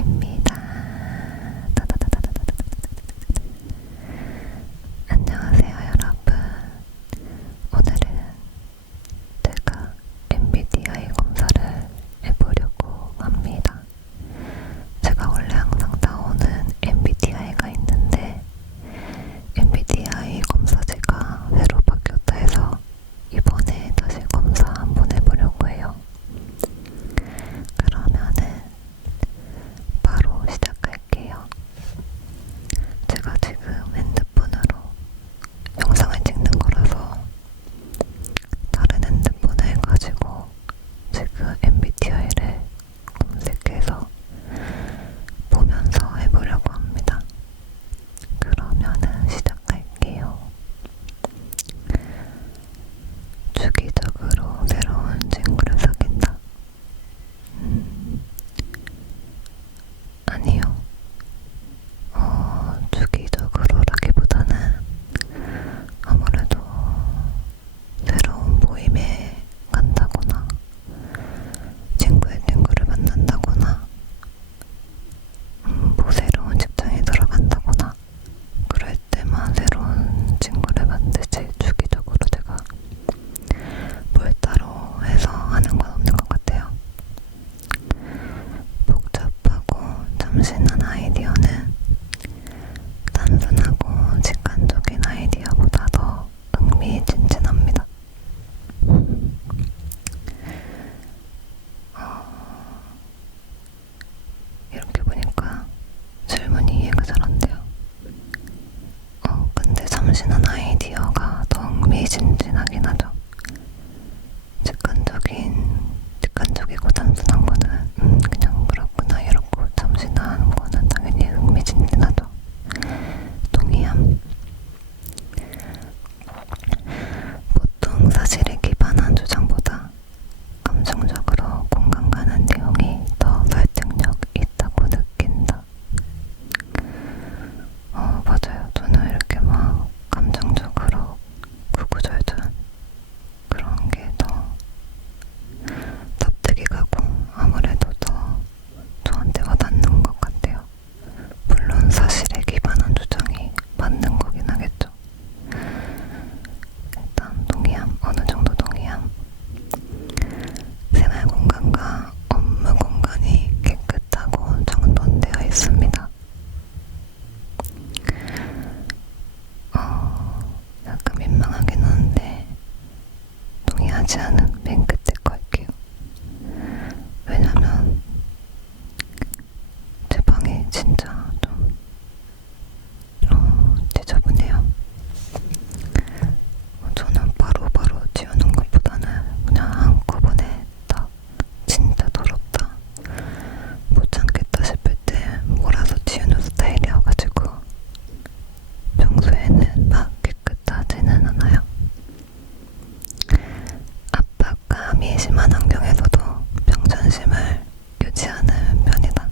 입니다. 안녕하세요, 여러분. 오늘은 제가 MBTI 검사를 해보려고 합니다. 제가 원래 항상 나오는 MBTI가 있는데 MBTI 검사제가 새로 바뀌었다 해서 이번에 다시 검사 한번 해보려고 해요. 그러면은 바로 시작할게요. 제가 지금 핸드폰으로 영상을 찍는 거라서 다른 핸드폰을 가지고 지금 MBTI를 검색해서 보면서 해보려고 합니다. 그러면은 시작할게요. 주기적으로 새로운 친구를 사귄다. 아니요. 주기적으로라기보다는 아무래도 새로운 모임에 간다거나 친구의 친구를 만난다거나 뭐 새로운 직장에 들어간다거나 그럴 때만 새로운 친구를 만들지 주기적으로 제가 뭘 따로 해서 하는 건 없는 것 같아요. 복잡하고 참신한 아이디어는 단순하고 직관적인 아이디어보다 더 흥미진진합니다. 이렇게 보니까 질문이 이해가 잘 안 돼요. 근데 참신한 아이디어가 더 흥미진진하긴 하죠. 직관적이고 단순한 거는 그냥 그렇구나 이렇고 참신한 거는 당연히 흥미진진하죠. 동의함. 보통 사실에 기반한 주장보다 감정적으로 공감 가는 내용이 더 설득력 있다고 느낀다. 맞아요. 저는 이렇게 막 감정적으로 구구절절 그런 게 더 납득이 가고 아무래도 더 저한테 와닿는 것 같아요. 물론 사실에 기반한 주장이 맞는 거긴 하겠죠. 일단 동의함, 어느 정도 동의함. 생활 공간과 업무 공간이 깨끗하고 정돈되어 있습니다. 약간 민망하긴 한데 동의하지 않은 맨 끝에 걸게요. 왜냐면 제 방이 진짜 좀 지저분해요. 저는 바로바로 지우는 것보다는 그냥 한꺼번에 다 진짜 더럽다, 못 참겠다 싶을 때 몰아서 지우는 스타일이어가지고 평소에는 막 깨끗하지는 않아요. 압박감이 심한 환경에서도 평정심을 유지하는 편이다.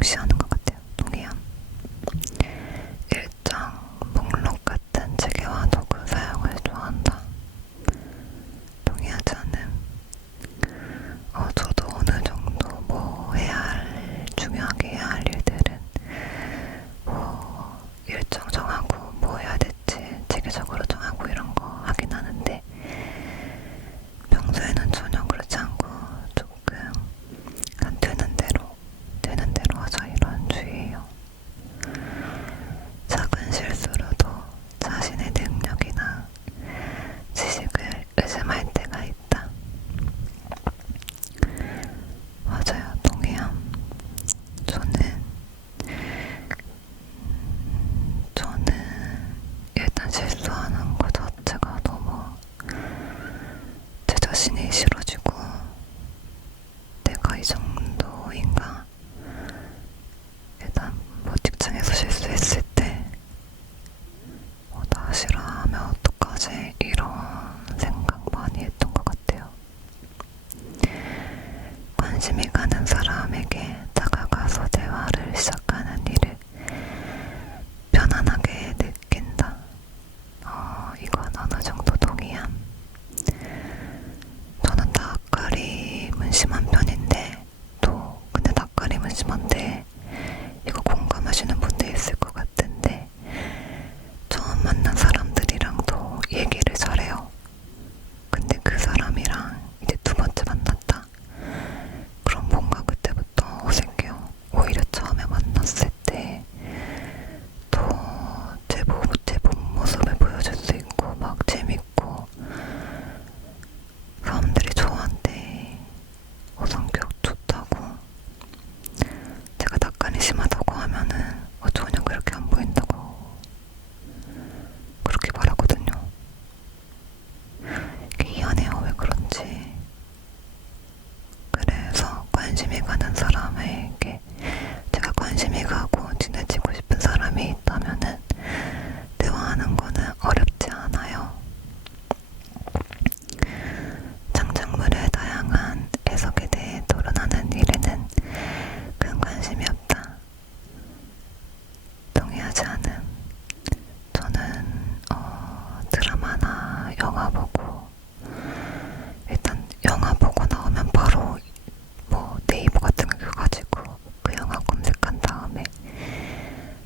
동시하는 것 같아요. 동의함. 일정, 목록 같은 체계화 도구 사용을 좋아한다. 동의하지 않음. 저도 어느 정도 뭐 중요하게 해야 할 일들은 뭐 일정 정하고 뭐 해야 될지 체계적으로 정하고 이런 거 하긴 하는데 평소에는 전혀 그렇지 않고 조금 되는 대로 하자 이런 주의예요. 작은 실수로도 자신의 능력이나 지식을 의심할 때가 있다. 맞아요, 동의함. 저는 일단 실수하는 것 자체가 너무 제 자신이 싫어지고 내가 이 정도인가? 일단 뭐 직장에서 실수했을 때 나 싫어하면 어떡하지? 이런 생각 많이 했던 것 같아요. 관심이 가는 사람에게 다가가서 대화를 시작하는 일을 편안하게 느낀다. 이건 어느 정도 동의함. 저는 낯가림은 심한 편인데 근데 낯가림은 심한데 이거 공감하시는 분들 있을 것 같은데 처음 만난 사람들이랑도 얘기를 잘해요. 근데 그 사람이랑 이제 두 번째 만났다. 그럼 뭔가 그때부터 어색해요. 오히려 처음에 만났을 때 더 제 본 모습을 보여줄 수 있고 막 재밌고 사람들이 저한테 성격 좋다고 제가 낯간이 심하다고 하면은 전혀 그렇게 안 보인다고 그렇게 말하거든요. 희한해요. 왜 그런지. 그래서 관심이 가는 사람에게 제가 관심이 가고 친해지고 싶은 사람이 있다면은 대화하는 거는 어렵지 않아요. 창작물의 다양한 해석에 대해 토론하는 일에는 큰 관심이 없다. 동의하지 않음. 저는 드라마나 영화 보고 일단 영화 보고 나오면 바로 뭐 네이버 같은 거 가지고 그 영화 검색한 다음에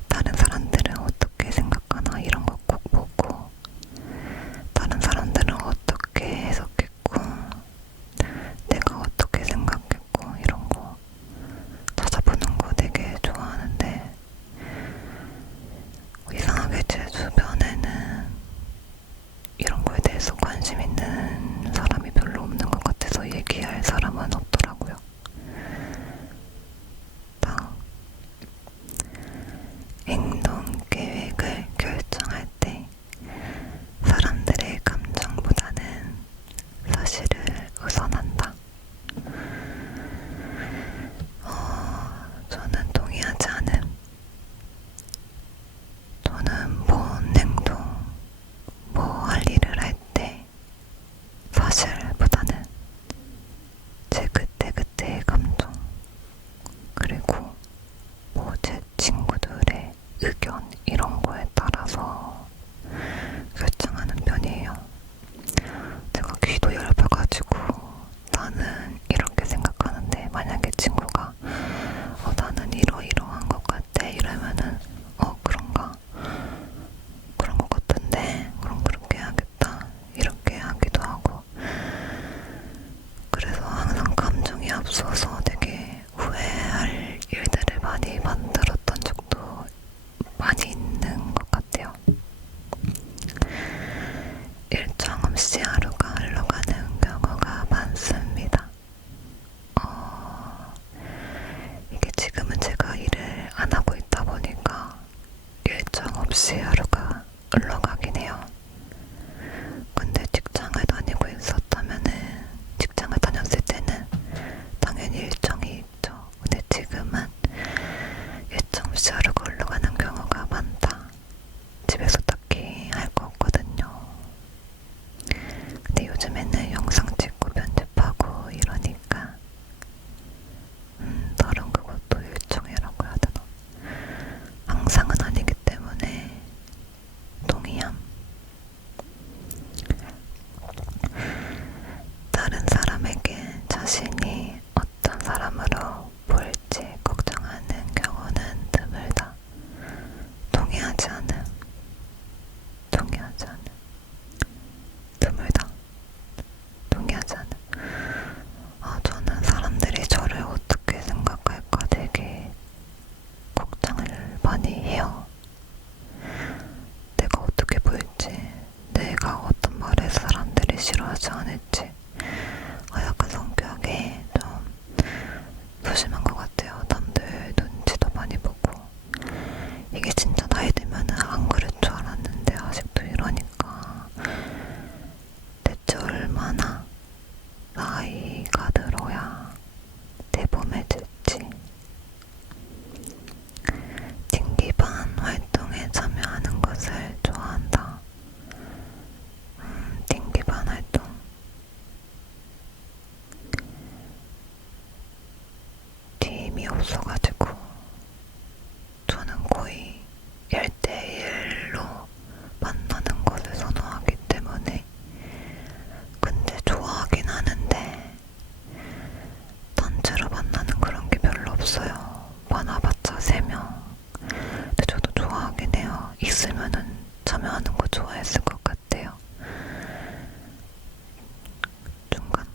다른 사람들은 어떻게 생각하나 이런 거 꼭 보고 다른 사람들은 어떻게 해석했고 내가 어떻게 생각했고 이런 거 찾아보는 거 되게 좋아하는데 이상하게 제 주변에는 이런 거에 대해서 관심 있는 사람이 별로 없는 것 같아서 얘기할 사람은 없더라고요. 다음. 행동 계획을 결정할 때 사람들의 감정보다는 사실을 우선한다. 저는 동의하지 않음. 저는 뭔 행동, 뭐 할 일을 할 때 사실보다는 제 그때그때의 감정 그리고 뭐 제 친구들의 의견 이런 거에 따라서 결정하는 편이에요. 제가 귀도 얇아가지고 나는 이렇게 생각하는데 만약에 친구가 나는 이러이러한 것 같아 이러면은 그런가? 그런 것 같은데 그럼 그렇게 해야겠다 이렇게 하기도 하고 그래서 항상 감정이 앞서서 되게 후회할 일들을 많이 만들었던 적도 많이 있는 것 같아요. 일정 없이 하루가 흘러가는 경우가 많습니다. 이게 지금은 제가 일을 안 하고 있다 보니까 일정 없이 하루가 흘러가긴 해요. 근데 직장을 다녔을 때는 당연히 없어가지고 저는 거의 1대1로 만나는 것을 선호하기 때문에. 근데 좋아하긴 하는데 단체로 만나는 그런 게 별로 없어요. 많아봤자 3명. 근데 저도 좋아하긴 해요. 있으면은 참여하는 거 좋아했을 것 같아요. 중간.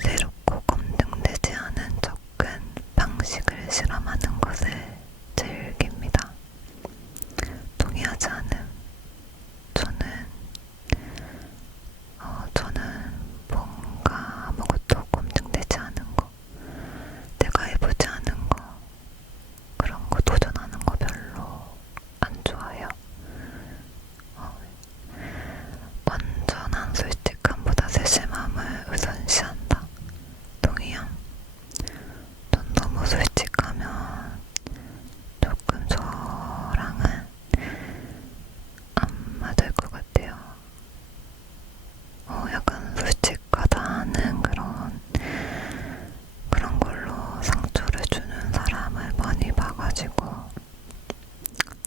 새롭고 검증되지 않은 접근 방식을 실험하는 것을 즐깁니다. 동의하지 않음. 저는 뭔가 아무것도 검증되지 않은 거, 내가 해보지 않은 거, 그런 거 도전하는 거 별로 안 좋아해요. 완전한 솔직함보다 세심함을 우선시한다. 동의함. 전 너무 솔직하면 조금 저랑은 안 맞을 것 같아요. 약간 솔직하다는 그런 걸로 상처를 주는 사람을 많이 봐가지고.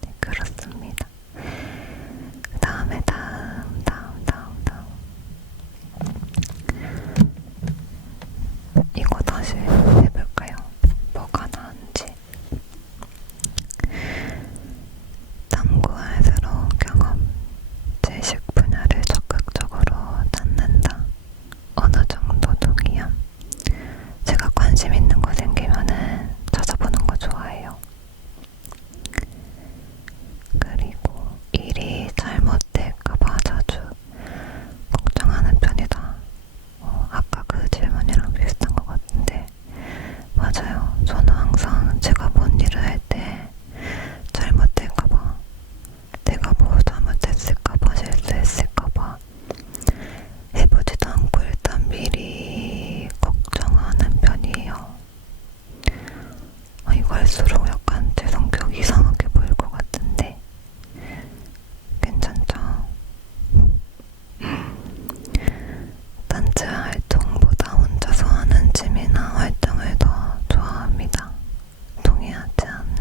네, 그렇습니다. 그 다음에 다음. 이거 다시 해볼까요? 뭐가 나은지. 탐구할 새로운 경험, 지식 분야를 적극적으로 찾는다. 어느 정도 동의함. 제가 관심 있는 거 생기면은 찾아보는 거 좋아해요. 그리고 일이 잘못될까봐 자주 걱정하는 편이다. 아까 그 질문이랑 비슷한 것 같은데 맞아요. 저는 항상 제가 뭔 일을 할 때 잘못될까봐, 내가 뭐 잘못했을까봐, 실수했을까봐 해보지도 않고 일단 미리 걱정하는 편이에요. 이거 할수록 약간 제 성격이 이상하게 보일 것 같은데 괜찮죠? 단체 활동보다 혼자서 하는 취미나 활동을 더 좋아합니다. 동의하지 않음.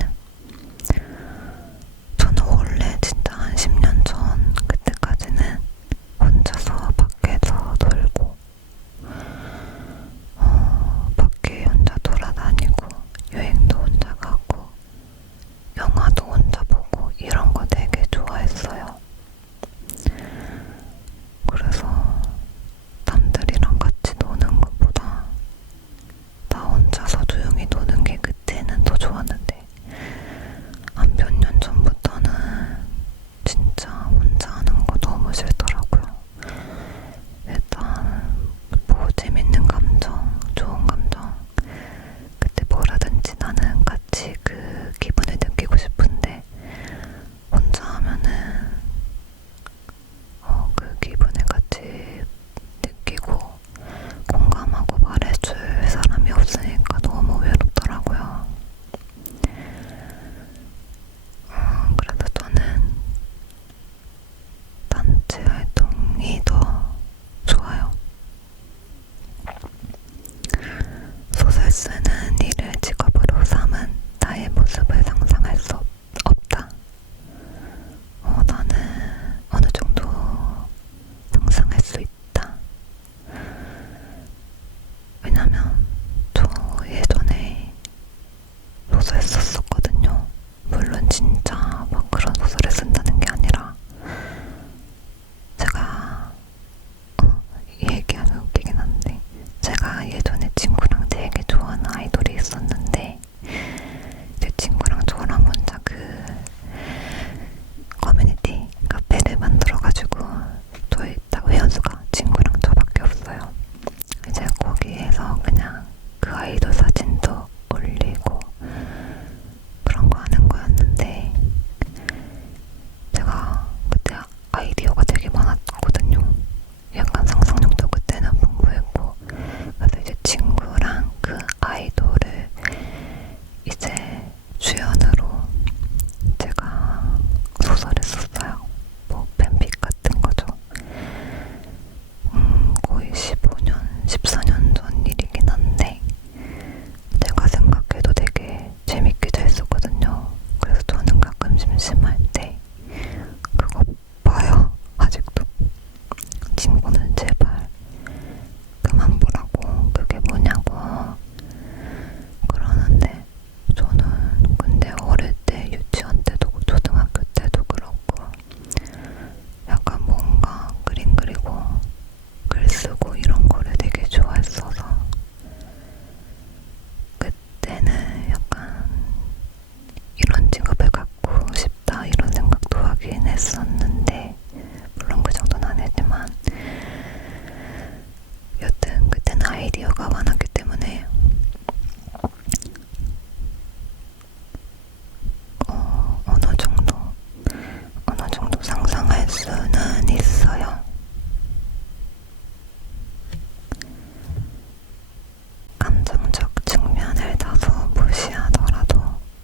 저는 원래 진짜 한 10년 전 그때까지는 혼자서 밖에서 놀고 밖에 혼자 돌아다니고 여행도 혼자 가고 영화도 혼자 보고 이런 거 되게 좋아했어요. 그래서 남들이랑 같이 노는 것보다 나 혼자서 조용히 노는 게 그때는 더 좋았는데 한 몇 년 전부터는 진짜 혼자 하는 거 너무 싫더라고요. 일단 뭐 재밌는 감정, 좋은 감정, 그때 뭐라든지 나는 같이 그 기분을 느끼고 싶은데 혼자 하면은 그 기분을 같이 느끼고 공감하고 말해줄 사람이 없으니까 너무 외롭더라고요. 그래서 저는 단체 활동이 더 좋아요. 소설 쓰는 일을 직업으로 삼은 나의 모습을 상상할 수 없다. 나는 어느 정도 상상할 수 있다. 왜냐면 저 예전에 소설 썼었거든요. 물론 진짜 막 그런 소설을 쓴다는 게 아니라 제가 얘기하면 웃기긴 한데 제가 예전에 친구랑 되게 좋아하는 아이돌이 있었는데 제 친구랑 저랑 혼자 그 커뮤니티 카페를 만들어가지고 저희 딱 회원수가 친구랑 저밖에 없어요. 이제 거기에서 그냥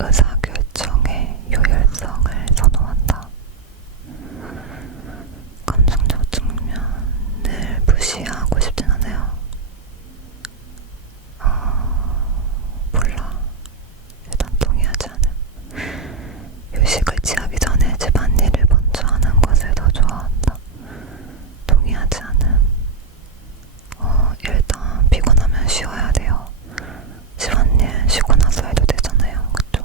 의사결정의 효율성을 선호한다. 감정적 측면을 무시하고 싶진 않아요. 몰라. 일단 동의하지 않음. 휴식을 취하기 전에 집안일을 먼저 하는 것을 더 좋아한다. 동의하지 않음. 일단 피곤하면 쉬어야 돼요. 집안일 쉬고 나서 해도 되잖아요. 그쵸?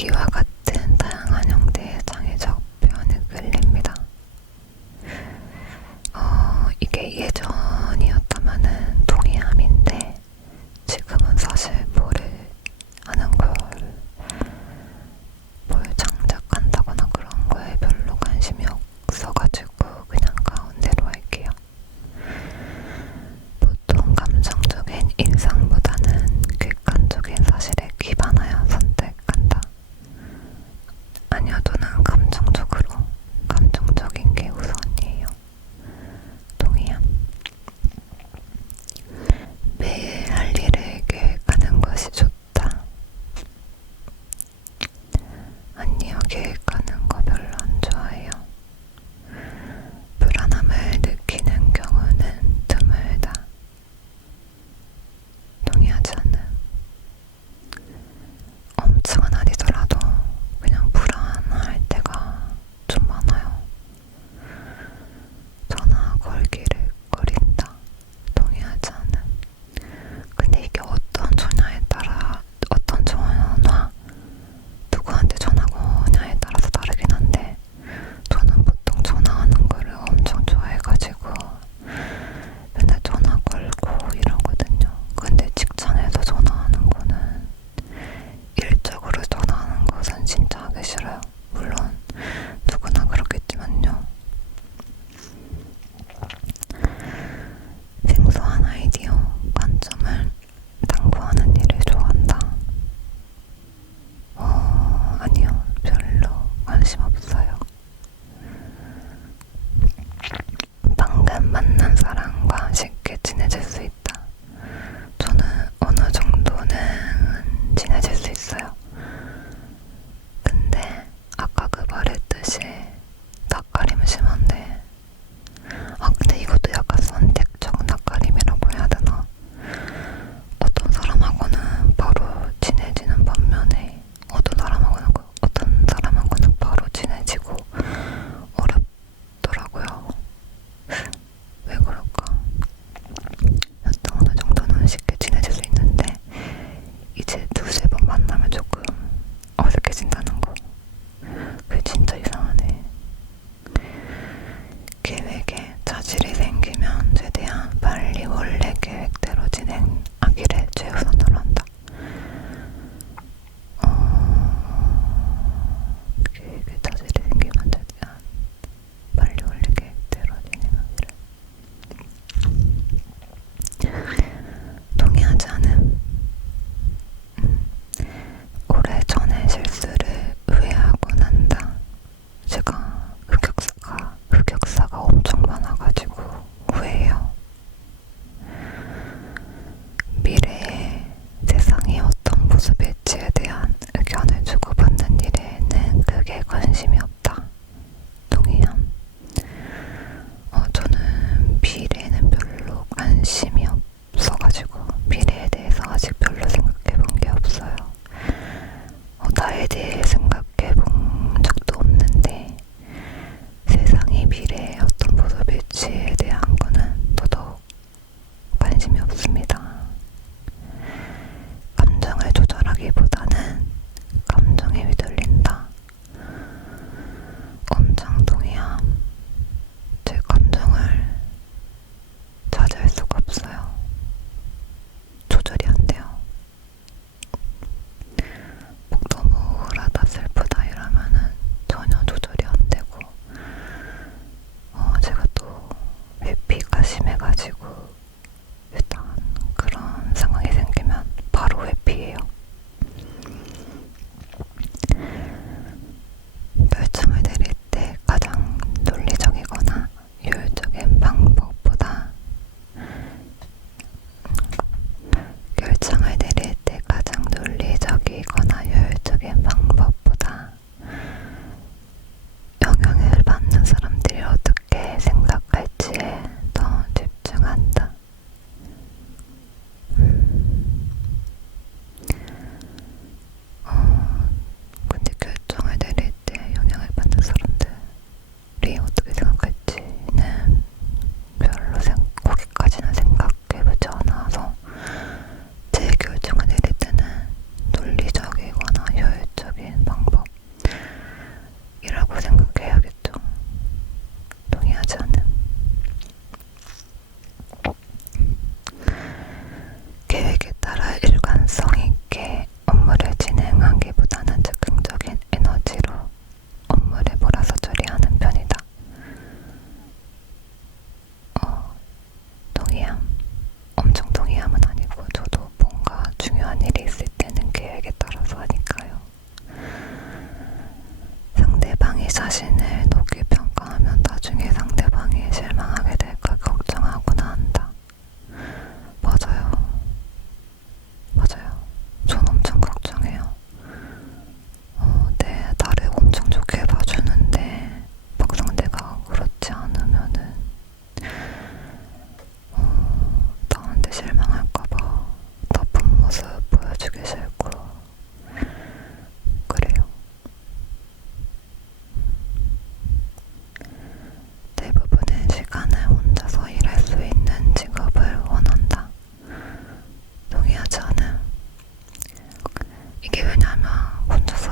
여기와 같은 다양한 형태의 창의적 표현이 끌립니다. 이게 예전이었다면은 동의함인데 지금은 사실 뭐를 하는 뭘 장작한다거나 그런 거에 별로 관심이 없어가지고 그냥 가운데로 할게요. 보통 감정적인 인상보다는 객관적인 사실에 기반하여 선택한다. 아니어도는 감정적인 게 우선이에요. 동의함. 매일 할 일을 계획하는 것이 좋다. 아니요, 계획하는 거 별로 안 좋아해요. 불안함을 느끼는 경우는 드물다. 동의하지 않음. 엄청은 아니더라도 그냥 불안할 때가 좀 많아요. 전화 걸기를 꺼린다. 동의하지 않음. 근데 이게 어떤 전화, 누구한테 전화 거냐에 따라서 다르긴 한데 저는 보통 전화하는 거를 엄청 좋아해가지고 맨날 전화 걸고 이러거든요. 근데 직장에서 전화하는 거는 일적으로 전화하는 것은 진짜 하기 싫어요. 물론 누구나 그렇겠지만요. 생소한 아이디어, 관점을 당부하는 일을 좋아한다. 아니요. 별로 관심 없어요. 방금 만난 사람과 쉽게 친해질 수 있다. 저는 어느 정도는 친해질 수 있어요. 근데 아까 그 말했듯이 낯가림은 심한데 근데 이것도 약간 선택적 낯가림이라고 해야 되나? 어떤 사람하고는 바로 친해지는 반면에 어떤 사람하고는 바로 친해지고 어렵더라고요. 왜 그럴까? 여튼 어느 정도는 쉽게 친해질 수 있는데 이제 두세 번 만나면 조금 어색해진다는 거. 그게 진짜 이상하네. 계획에 차질이 생기면 최대한 빨리 원래 계획대로 진행하기를 최우선으로 한다. 계획에 차질이 생기면 최대한 빨리 원래 계획대로 진행하기를. 동의하지 않음. 오래전의 실수를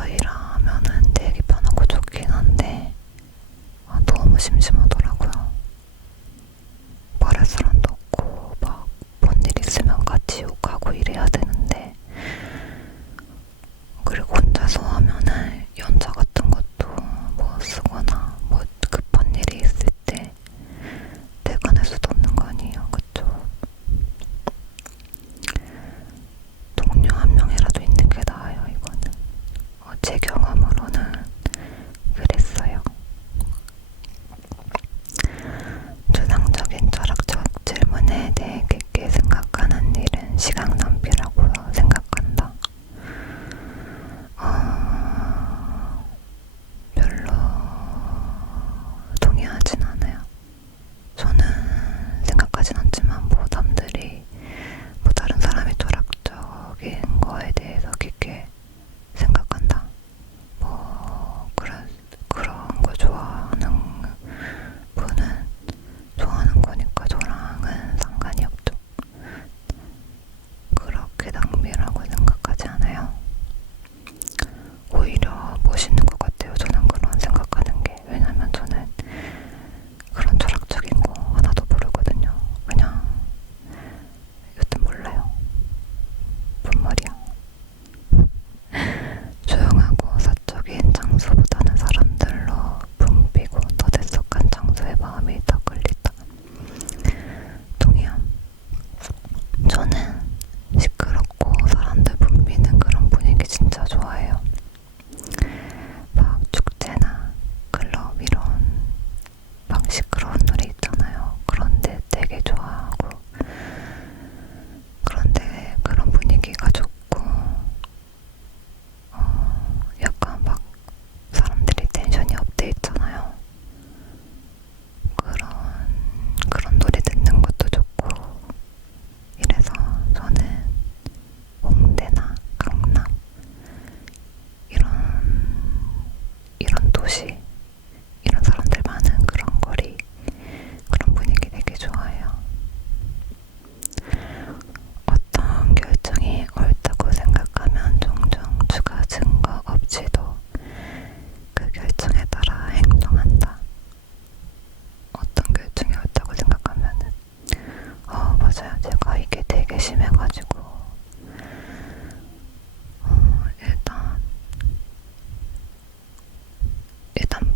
일하면은 되게 편하고 좋긴 한데 너무 심심하더라고요. 말할 사람도 없고 막 뭔 일 있으면 같이 욕하고 이래야 되는데, 그리고 혼자서 하면은 연차 같은 것도 뭐 쓰거나 뭐 급한 일이 있을 때 대관할 수도 없는 거 아니에요, 그쵸? 동료 한 명이라도 있는 게 나아요, 이거는. 제 경험으로는 그랬어요. 추상적인 철학적 질문에 대해 깊게 생각하는 일은 시간 낭비라고 생각한다. 별로 동의하진 않아요. 저는 생각하진 않지만 뭐 남들이 뭐 다른 사람의 철학적인 거에 대해서 깊게 생각한다. 뭐 그런 거 좋아하는 분은 좋아하는 거니까 저랑은 상관이 없죠. 그렇게 낭비라고 생각하지 않아요. 오히려 멋있는 것 같아요. 저는 그런 생각하는 게. 왜냐면 저는 그런 철학적인 거 하나도 모르거든요. 그냥 여튼 몰라요. 뭔 말이야. 조용하고 사적인 장소보다는 사람들로 붐비고 떠들썩한 장소에 마음이 더 끌린다. 동의함. 저는 시끄럽고 사람들 붐비는 그런 분위기 진짜 좋아해요. 막 축제나 클럽 이런 막 시끄러운 노래 있잖아요. 그런데 되게 좋아하고, 그런데 그런 분위기가 좋고 약간 막 사람들이 텐션이 업돼 있잖아요. 그런 노래 듣는 것도 좋고, 이래서 저는 홍대나 강남 이런 도시, 이런 사람들 많은 그런 거리, 그런 분위기 되게 좋아해요. 어떤 결정이 옳다고 생각하면 종종 추가 증거 없이도 그 결정에 따라 행동한다. 어떤 결정이 옳다고 생각하면은 맞아요. 제가 이게 되게 심해가지고 일단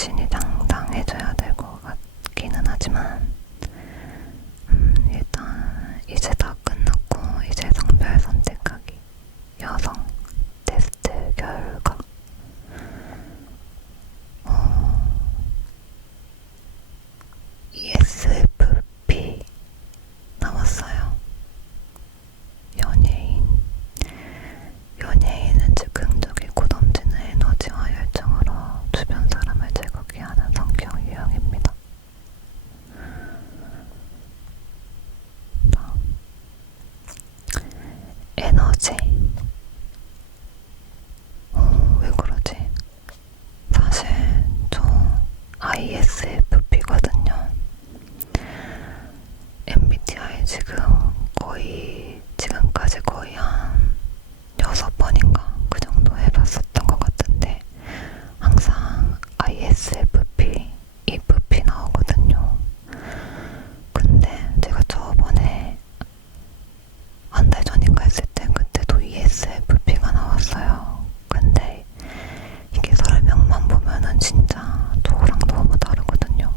자신이 당당해져야 될 것 같기는 하지만 일단 이제 다 끝났고 이제 성별 선택하기 여성 테스트 결과 ESFP 나왔어요. 연예인은 즉흥적이고 넘치는 에너지와 열정으로 주변 사람을 즐겁게 하는 성격 유형입니다. 에너지. 왜 그러지? 사실 저 ISFP거든요. MBTI 지금까지 거의 한 6번인가 그 정도 해봤었던 것 같은데 항상 ISFP, EFP 나오거든요. 근데 제가 저번에 한 달 전인가 했을 때 그때도 ESFP가 나왔어요. 근데 이게 설명만 보면은 진짜 저랑 너무 다르거든요.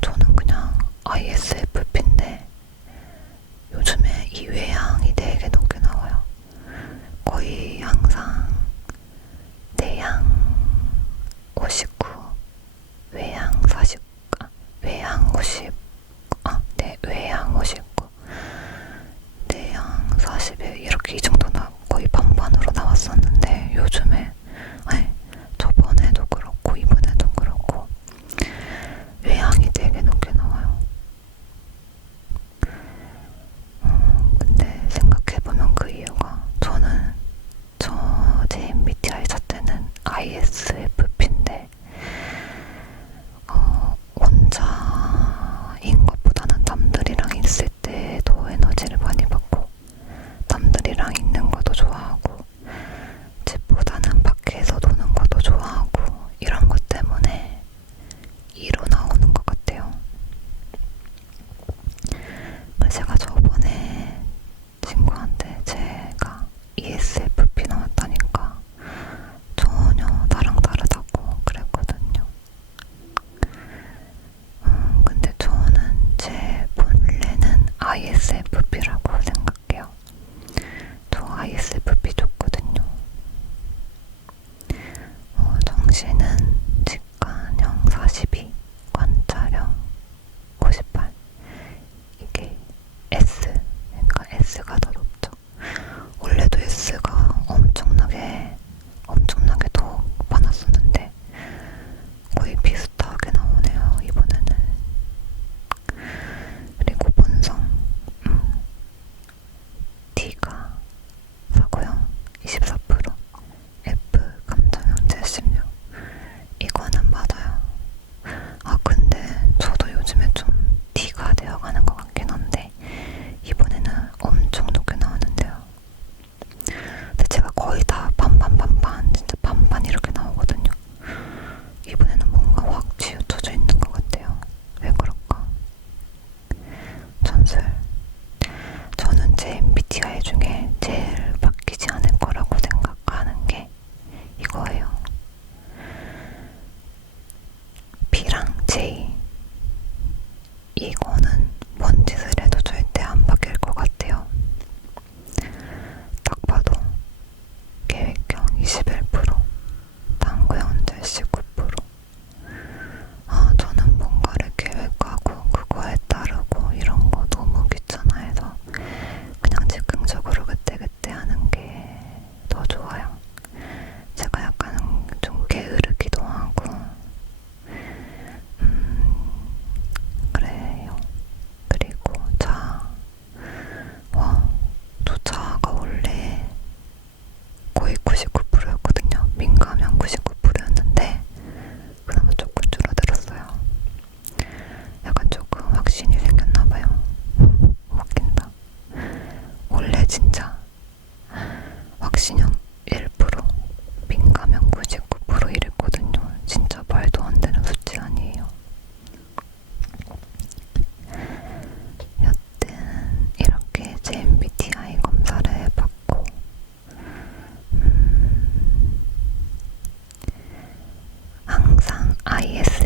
저는 그냥 ISFP인데 요즘에 이 외향이 되게 높게 나와요. 거의 항상 내향 59, 외향 40, 외향 50, 외향 59, 내향 41 이렇게 이 정도 거의 반반으로 나왔었는데 요즘에 저번에도 그렇고 이번에도 그렇고 외향이 되게 높게 나와요. 근데 생각해보면 그 이유가 저는 제 MBTI 자체는 ISFP인데 혼자인 것보다는 남들이랑 있을 때 더 에너지를 많이 받고 남들이랑 있는 것도 좋아하고 집보다는 밖에서 노는 것도 좋아하고 이런 것 때문에 이로 나오는 것 같아요. 제가 저번에 친구한테 제가 ESFP 나왔다니까 전혀 나랑 다르다고 그랬거든요. 근데 저는 제 본래는 ISFP라고 생각해요. 저 ISFP 좋거든요. 정신은 직관형 42, 관찰형 58. 이게 그러니까 S가 더 높죠. 원래도 S가 엄청나게 더 많았었는데 거의 비슷하게 나오네요, 이번에는. 그리고 본성, T가 사고형 24%, F 감정형 76. 이거는 맞아요. 근데 저도 요즘에 좀 T가 되어가는 것 같긴 한데 이번에는 엄청 높게 나왔는데요. 근데 제가 거의 다 반반 진짜 반반 이렇게 나오거든요. 이번에는 뭔가 확 치우쳐져 있는 것 같아요. 왜 그럴까? 전술. 저는 제 MBTI 중에 제일 바뀌지 않을 거라고 생각하는 게 이거예요. B랑 J. 이거는 뭔 짓을 해도 절대 안 바뀔 것 같아요. 딱 봐도 계획형 21%, 당구형 79%. 저는 뭔가를 계획하고 그거에 따르고 이런 거 너무 귀찮아해서 그냥 즉흥적으로 그때그때 하는 게 더 좋아요. 제가 약간 좀 게으르기도 하고 IS